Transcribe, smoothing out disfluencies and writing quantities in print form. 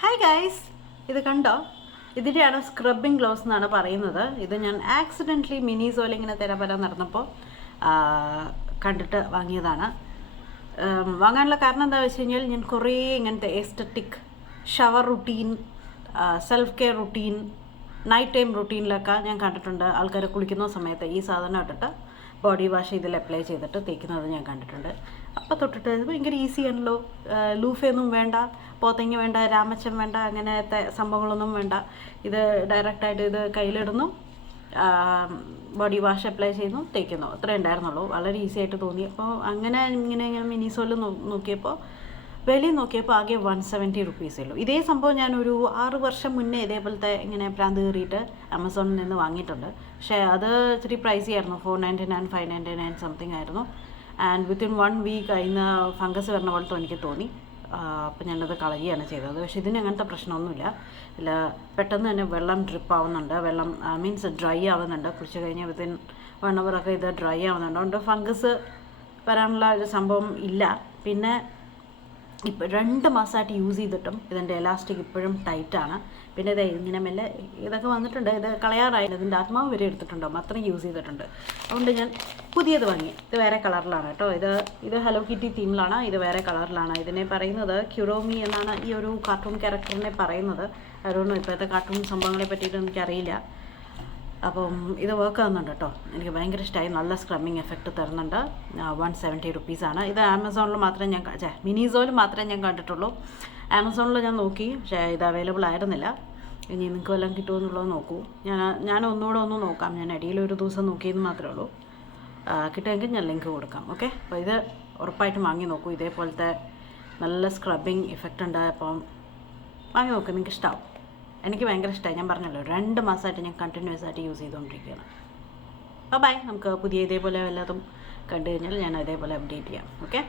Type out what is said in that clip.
Hi guys, ഇത് കണ്ടോ? ഇതിൻ്റെയാണ് scrubbing gloves എന്നാണ് പറയുന്നത്. ഇത് ഞാൻ ആക്സിഡൻ്റലി മിനിസോയിൽ ഇങ്ങനെ തെരപര നടന്നപ്പോൾ കണ്ടിട്ട് വാങ്ങിയതാണ്. വാങ്ങാനുള്ള കാരണം എന്താണെന്ന് വെച്ച് കഴിഞ്ഞാൽ ഞാൻ കുറേ ഇങ്ങനത്തെ aesthetic shower routine, self care routine, night time റുട്ടീനിലൊക്കെ ഞാൻ കണ്ടിട്ടുണ്ട്. ആൾക്കാർ കുളിക്കുന്ന സമയത്ത് ഈ സാധനം ഇട്ടിട്ട് ബോഡി വാഷ് ഇതിൽ അപ്ലൈ ചെയ്തിട്ട് തേക്കുന്നത് ഞാൻ കണ്ടിട്ടുണ്ട്. അപ്പം തൊട്ടിട്ട് ഭയങ്കര ഈസിയാണല്ലോ. ലൂഫയൊന്നും വേണ്ട, പോത്തങ്ങ വേണ്ട, രാമച്ചം വേണ്ട, അങ്ങനത്തെ സംഭവങ്ങളൊന്നും വേണ്ട. ഇത് ഡയറക്റ്റായിട്ട് ഇത് കയ്യിലിടുന്നു, ബോഡി വാഷ് അപ്ലൈ ചെയ്യുന്നു, തേക്കുന്നു. അത്രേ ഉണ്ടായിരുന്നുള്ളൂ. വളരെ ഈസി ആയിട്ട് തോന്നി. അപ്പോൾ അങ്ങനെ ഇങ്ങനെ മിനിസോയിൽ നോക്കിയപ്പോൾ വില നോക്കിയപ്പോൾ ആകെ 170 റുപ്പീസേ ഉള്ളൂ. ഇതേ സംഭവം ഞാനൊരു 6 വർഷം മുന്നേ ഇതേപോലത്തെ ഇങ്ങനെ പ്രാന്ത് കയറിയിട്ട് ആമസോണിൽ നിന്ന് വാങ്ങിയിട്ടുണ്ട്. പക്ഷേ അത് ഇച്ചിരി പ്രൈസി ആയിരുന്നു. 499 599 സംതിങ് ആയിരുന്നു. ആൻഡ് വിത്തിൻ 1 വീക്ക് അതിന് ഫംഗസ് വരണ പോലത്തെ എനിക്ക് തോന്നി. അപ്പം ഞാനത് കളയുകയാണ് ചെയ്തത്. പക്ഷേ ഇതിന് അങ്ങനത്തെ പ്രശ്നമൊന്നുമില്ല. ഇല്ല, പെട്ടെന്ന് തന്നെ വെള്ളം ഡ്രിപ്പ് ആവുന്നുണ്ട്, വെള്ളം മീൻസ് ഡ്രൈ ആവുന്നുണ്ട്. കുളിച്ച് കഴിഞ്ഞാൽ വിത്തിൻ 1 അവറൊക്കെ ഇത് ഡ്രൈ ആവുന്നുണ്ട്. അതുകൊണ്ട് ഫംഗസ് വരാനുള്ള ഒരു സംഭവം ഇല്ല. പിന്നെ ഇപ്പോൾ 2 മാസമായിട്ട് യൂസ് ചെയ്തിട്ടും ഇതിൻ്റെ എലാസ്റ്റിക് ഇപ്പോഴും ടൈറ്റാണ്. പിന്നെ ഇത് ഇങ്ങനെ മെല്ലെ ഇതൊക്കെ വന്നിട്ടുണ്ട്. ഇത് കളയാറായി, ഇതിൻ്റെ ആത്മാവ് വരെ എടുത്തിട്ടുണ്ടാവും, അത്രയും യൂസ് ചെയ്തിട്ടുണ്ട്. അതുകൊണ്ട് ഞാൻ പുതിയത് വാങ്ങി. ഇത് വേറെ കളറിലാണ് കേട്ടോ. ഇത് ഹലോ കിറ്റി തീമിലാണ്. ഇത് വേറെ കളറിലാണ്. ഇതിനെ പറയുന്നത് ക്യുറോമി എന്നാണ് ഈ ഒരു കാർട്ടൂൺ ക്യാരക്ടറിനെ പറയുന്നത്. അതുകൊണ്ട് ഇപ്പോഴത്തെ കാർട്ടൂൺ സംഭവങ്ങളെ പറ്റിയിട്ട് എനിക്കറിയില്ല. അപ്പം ഇത് വർക്ക് ആവുന്നുണ്ട് കേട്ടോ. എനിക്ക് ഭയങ്കര ഇഷ്ടമായി. നല്ല സ്ക്രബിങ് എഫക്റ്റ് തരുന്നുണ്ട്. 170 റുപ്പീസാണ്. ഇത് ആമസോണിൽ മാത്രമേ മിനിസോയിൽ മാത്രമേ ഞാൻ കണ്ടിട്ടുള്ളൂ. ആമസോണിൽ ഞാൻ നോക്കി, പക്ഷേ ഇത് അവൈലബിൾ ആയിരുന്നില്ല. ഇനി നിങ്ങൾക്ക് വല്ലതും കിട്ടുമോ എന്നുള്ളത് നോക്കൂ. ഞാൻ ഒന്നുകൂടെ ഒന്ന് നോക്കാം. ഞാൻ ഇടയിൽ ഒരു ദിവസം നോക്കിയെന്ന് മാത്രമേ ഉള്ളൂ. കിട്ടുമെങ്കിൽ ഞാൻ ലിങ്ക് കൊടുക്കാം. ഓക്കെ, അപ്പോൾ ഇത് ഉറപ്പായിട്ടും വാങ്ങി നോക്കൂ. ഇതേപോലത്തെ നല്ല സ്ക്രബിങ് ഇഫക്റ്റ് ഉണ്ട്. അപ്പം വാങ്ങി നോക്കൂ, നിങ്ങൾക്ക് ഇഷ്ടമാവും. എനിക്ക് ഭയങ്കര ഇഷ്ടമായി. ഞാൻ പറഞ്ഞല്ലോ, 2 മാസമായിട്ട് ഞാൻ കണ്ടിന്യൂസ് ആയിട്ട് യൂസ് ചെയ്തുകൊണ്ടിരിക്കുകയാണ്. അപ്പോൾ ബൈ. നമുക്ക് പുതിയ ഇതേപോലെ വല്ലതും കണ്ടു കഴിഞ്ഞാൽ ഞാൻ അതേപോലെ അപ്ഡേറ്റ് ചെയ്യാം. ഓക്കെ.